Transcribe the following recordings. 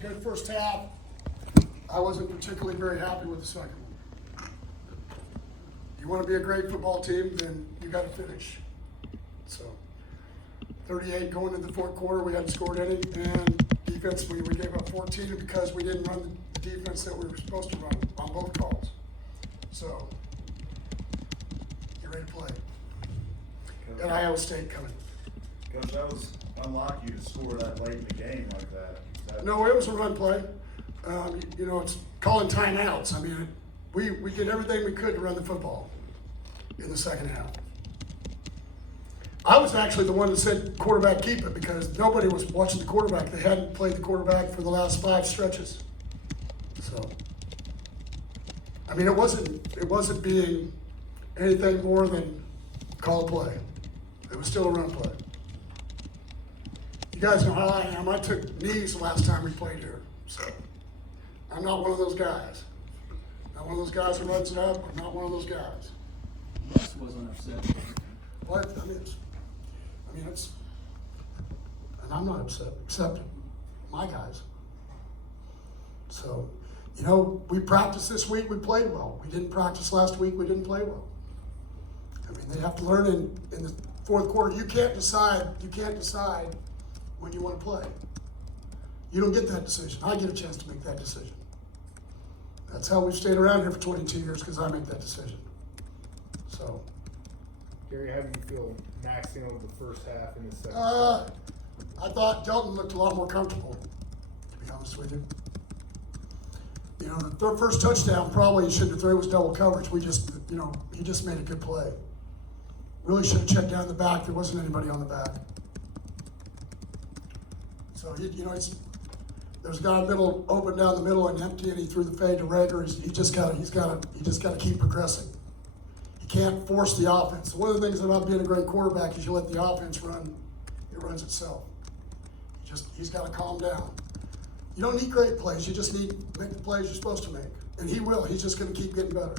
Good first half. I wasn't particularly very happy with the second one. You want to be a great football team, then you got to finish. So, 38 going into the fourth quarter, we hadn't scored any, and defensively we gave up 14 because we didn't run the defense that we were supposed to run on both calls. So, get ready to play. Coach, And Iowa State coming. Coach, that was unlike you to score that late in the game like that. No, it was a run play. It's calling timeouts. I mean, we did everything we could to run the football in the second half. I was actually the one that said quarterback keep it because nobody was watching the quarterback. They hadn't played the quarterback for the last 5 stretches. So, I mean, it wasn't being anything more than call a play. It was still a run play. You guys know how I am. I took knees the last time we played here. So I'm not one of those guys. Not one of those guys who runs it up. I'm not one of those guys. Russ wasn't upset. What? And I'm not upset, except my guys. So, we practiced this week, we played well. We didn't practice last week, we didn't play well. I mean, they have to learn in the fourth quarter. You can't decide when you want to play. You don't get that decision. I get a chance to make that decision. That's how we've stayed around here for 22 years, because I make that decision. So. Gary, how do you feel maxing over the first half in the second? I thought Delton looked a lot more comfortable, to be honest with you. The first touchdown probably he shouldn't have thrown, was double coverage. He just made a good play. Really should have checked down the back. There wasn't anybody on the back. So, there's a guy middle, open down the middle and empty, and he threw the fade to Rager. He's just got to keep progressing. You can't force the offense. One of the things about being a great quarterback is you let the offense run. It runs itself. He's got to calm down. You don't need great plays. You just need to make the plays you're supposed to make. And he will. He's just going to keep getting better.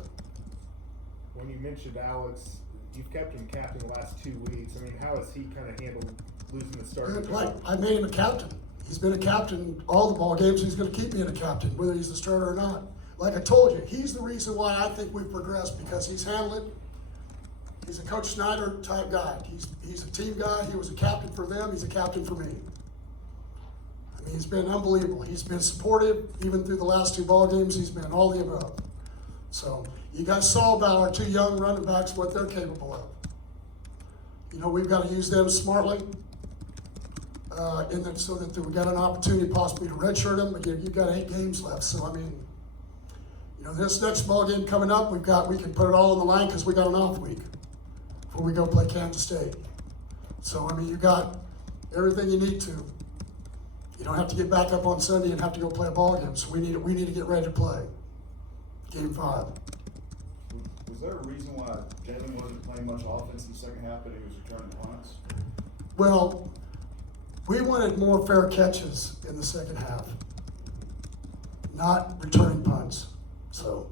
When you mentioned Alex, you've kept him captain the last 2 weeks. I mean, how has he kind of handled losing the starting job? I made him a captain. He's been a captain all the ball games. He's going to keep being a captain, whether he's the starter or not. Like I told you, he's the reason why I think we've progressed, because he's handled it. He's a Coach Snyder type guy. He's a team guy. He was a captain for them. He's a captain for me. I mean, he's been unbelievable. He's been supportive even through the last 2 ball games. He's been all the above. So you guys saw about our 2 young running backs, what they're capable of. We've got to use them smartly, so that we got an opportunity possibly to redshirt them. But you've got 8 games left. So I mean, this next ball game coming up, we can put it all on the line because we got an off week before we go play Kansas State. So I mean, you got everything you need to. You don't have to get back up on Sunday and have to go play a ball game. So we need to get ready to play. Game 5. Was there a reason why Jalen wasn't playing much offense in the second half, but he was returning punts? Well, we wanted more fair catches in the second half, not returning punts. So,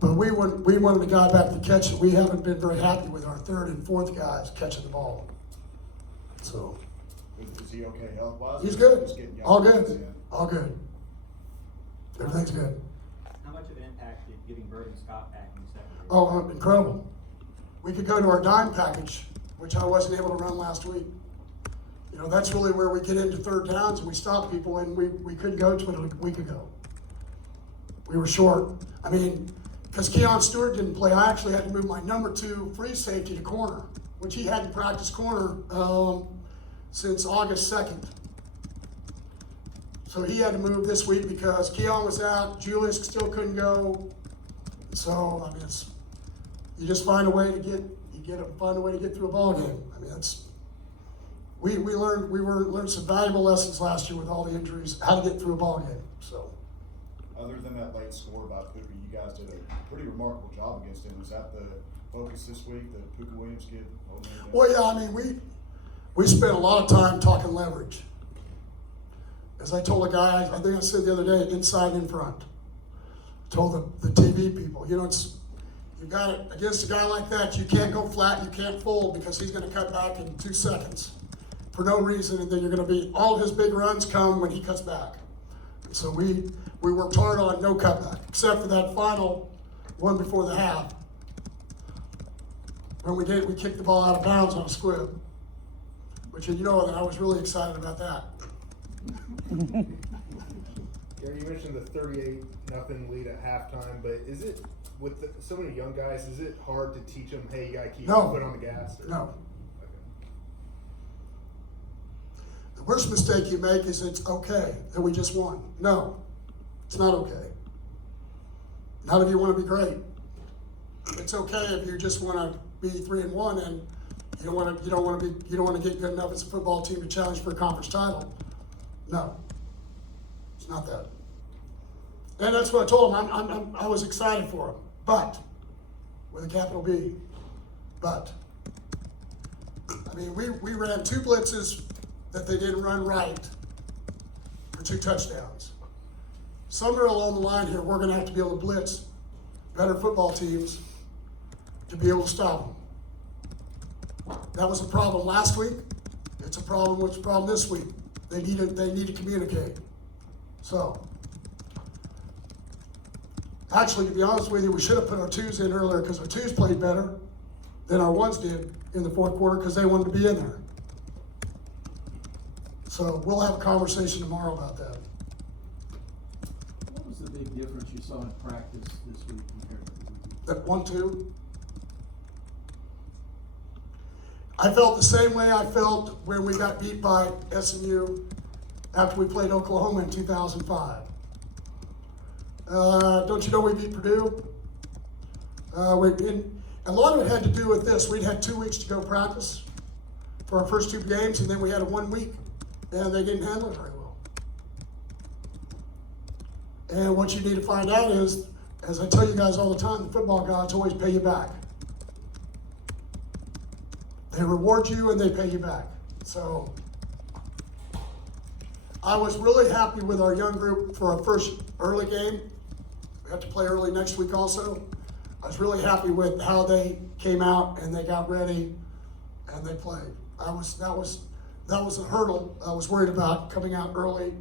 but we wanted a guy back to catch it. We haven't been very happy with our 3rd and 4th guys catching the ball. So. Is he okay health-wise? He's good. All Yeah. good. All good. Everything's good. How much of an impact did getting Bird and Scott back in the second year? Oh, incredible. We could go to our dime package, which I wasn't able to run last week. That's really where we get into 3rd downs and we stop people, and we couldn't go to it a week ago. We were short. I mean, because Keon Stewart didn't play, I actually had to move my number 2 free safety to corner, which he hadn't practiced corner since August 2nd. So he had to move this week because Keon was out, Julius still couldn't go. So I mean, you just find a way to get through a ball game. I mean, we learned some valuable lessons last year with all the injuries, how to get through a ball game. So. Other than that late score by Puka, you guys did a pretty remarkable job against him. Was that the focus this week, the Puka Williams kid? Well, yeah, I mean, we spent a lot of time talking leverage. As I told a guy, I think I said the other day, inside and in front. Told the TV people, you've got it against a guy like that, you can't go flat, you can't fold, because he's going to cut back in 2 seconds for no reason, and then you're going to be, all his big runs come when he cuts back. So we worked hard on no cutback, except for that final one before the half. When we kicked the ball out of bounds on a squib, which, you know, I was really excited about that. Gary, you mentioned the 38-0 lead at halftime, but is it, with so many young guys, is it hard to teach them, hey, you gotta keep your foot on the gas? Or? No. Okay. The worst mistake you make is it's okay that we just won. No, it's not okay. Not if you want to be great. It's okay if you just want to be 3-1 and you don't want to get good enough as a football team to challenge for a conference title. No, it's not that. And that's what I told him. I was excited for him, but with a capital B. But I mean, we ran 2 blitzes that they didn't run right for 2 touchdowns. Somewhere along the line here, we're going to have to be able to blitz better football teams to be able to stop them. That was a problem last week. It's a problem. It's a problem this week. They need to communicate. So, actually, to be honest with you, we should have put our 2s in earlier because our 2s played better than our 1s did in the fourth quarter because they wanted to be in there. So we'll have a conversation tomorrow about that. What was the big difference you saw in practice this week compared to the week? That 1-2. I felt the same way I felt when we got beat by SMU after we played Oklahoma in 2005. Don't you know we beat Purdue? A lot of it had to do with this. We'd had 2 weeks to go practice for our first 2 games, and then we had a 1 week, and they didn't handle it very well. And what you need to find out is, as I tell you guys all the time, the football gods always pay you back. They reward you and they pay you back. So I was really happy with our young group for our first early game. We have to play early next week also. I was really happy with how they came out and they got ready and they played. That was a hurdle I was worried about coming out early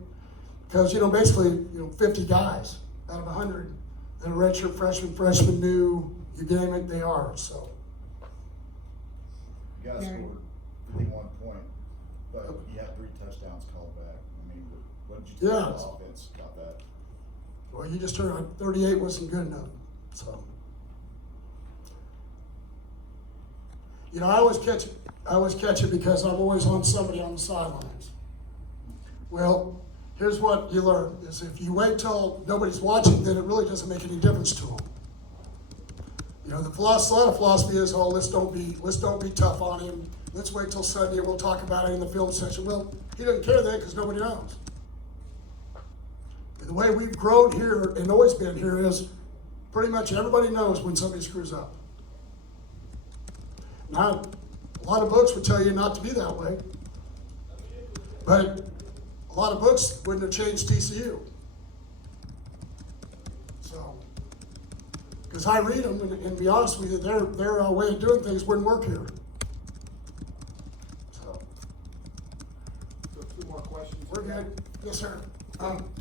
because, basically, 50 guys out of 100 that are redshirt freshmen new, you name it, they are. So. You guys scored 51 points, but you had 3 touchdowns called back. I mean, what did you think of the offense about that? Well, you just heard 38 wasn't good enough. So, I always catch it because I'm always on somebody on the sidelines. Well, here's what you learn: is if you wait till nobody's watching, then it really doesn't make any difference to them. The lot of philosophy is, let's don't be tough on him. Let's wait till Sunday and we'll talk about it in the film session. Well, he doesn't care then because nobody knows. And the way we've grown here and always been here is pretty much everybody knows when somebody screws up. Now, a lot of books would tell you not to be that way, but a lot of books wouldn't have changed TCU. Because I read them, and to be honest with you, their way of doing things wouldn't work here. So 2 more questions. we're good. Yes, sir.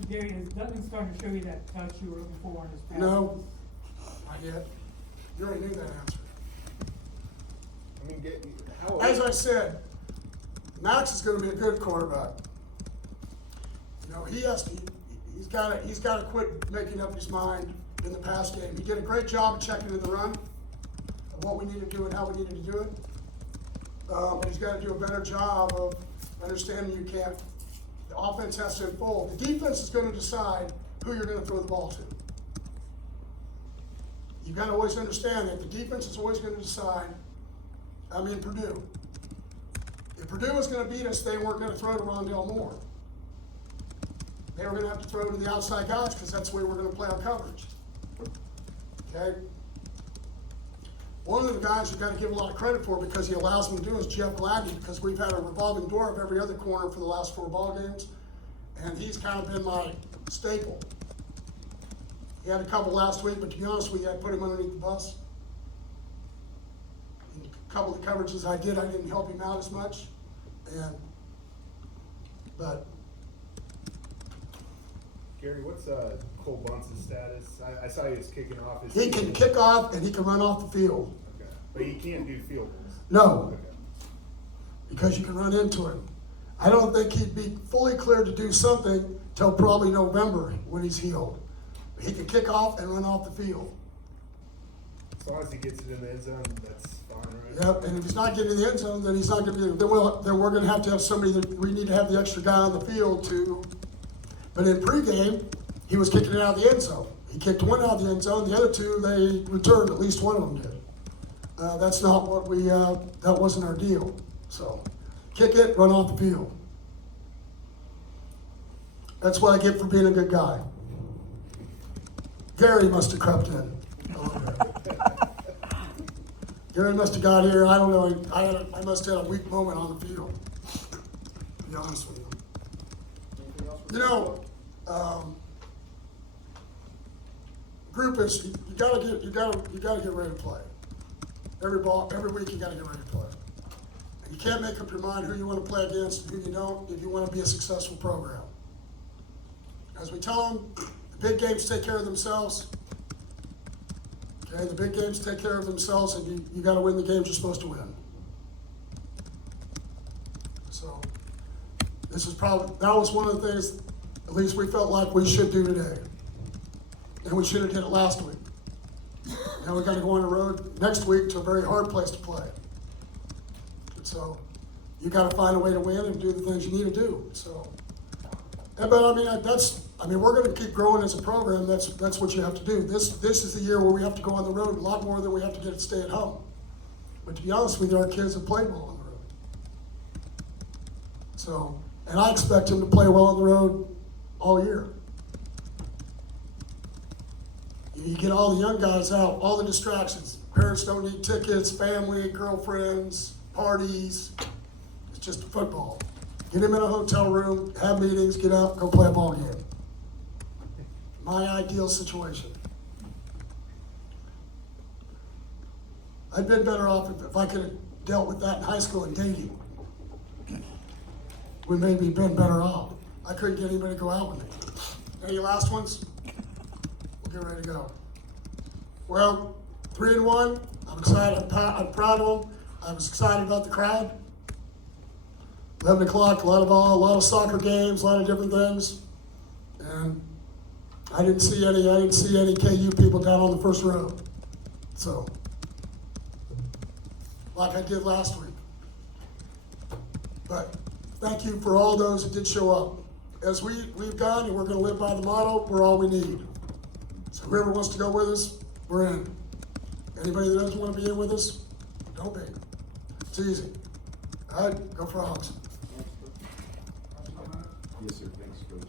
Gary, is Dutton starting to show you that touch you were looking for on his pass? No, not yet. You already knew that answer. I mean, how? As I said, Max is going to be a good quarterback. He's got to quit making up his mind in the pass game. He did a great job of checking in the run of what we needed to do and how we needed to do it. But he's got to do a better job of understanding the offense has to unfold. The defense is going to decide who you're going to throw the ball to. You've got to always understand that the defense is always going to decide. Purdue. If Purdue was going to beat us, they weren't going to throw to Rondale Moore. They were going to have to throw to the outside guys because that's the way we're going to play our coverage. Okay? One of the guys you've got to give a lot of credit for because he allows them to do is Jeff Gladney, because we've had a revolving door of every other corner for the last 4 ball games, and he's kind of been my staple. He had a couple last week, but to be honest with you, I put him underneath the bus. In a couple of the coverages I didn't help him out as much. Gary, what's Cole Bunce's status? I saw he was kicking off. He can kick off and he can run off the field. Okay. But he can't do field goals. No, Okay. because you can run into him. I don't think he'd be fully cleared to do something till probably November when he's healed. He can kick off and run off the field. As long as he gets it in the end zone, that's fine, right? Yep, and if he's not getting in the end zone, then he's not gonna be, then we're gonna have to have somebody that, we need to have the extra guy on the field to, but in pregame, he was kicking it out of the end zone. He kicked one out of the end zone, the other two, they returned, at least one of them did. That's not what we, that wasn't our deal, so, kick it, run off the field. That's what I get for being a good guy. Gary must have crept in. Gary must have got here, I don't know, I must have had a weak moment on the field, to be honest with you. You know, group is, you gotta get ready to play. Every week you gotta get ready to play. And you can't make up your mind who you wanna play against and who you don't if you wanna be a successful program. As we tell them, the big games take care of themselves. Okay, the big games take care of themselves, and you got to win the games you're supposed to win. So, this is probably, that was one of the things, at least we felt like we should do today. And we should have did it last week. Now we got to go on the road next week to a very hard place to play. And so, you got to find a way to win and do the things you need to do. So, but I mean, we're going to keep growing as a program. That's what you have to do. This is the year where we have to go on the road a lot more than we have to get to stay at home. But to be honest with you, our kids have played well on the road. So, and I expect them to play well on the road all year. You get all the young guys out, all the distractions. Parents don't need tickets, family, girlfriends, parties. It's just football. Get them in a hotel room, have meetings, get out, go play a ball game. My ideal situation. I'd been better off if I could have dealt with that in high school and dating. We maybe been better off. I couldn't get anybody to go out with me. Any last ones? We'll get ready to go. Well, 3-1. I'm excited. I'm proud of them. I was excited about the crowd. 11 o'clock, a lot of ball, a lot of soccer games, a lot of different things. And I didn't see any KU people down on the first row. So, like I did last week. But thank you for all those that did show up. As we've gone, and we're going to live by the motto, we're all we need. So whoever wants to go with us, we're in. Anybody that doesn't want to be in with us, don't be. It's easy. All right, go Frogs. Yes, sir. Thanks, Coach.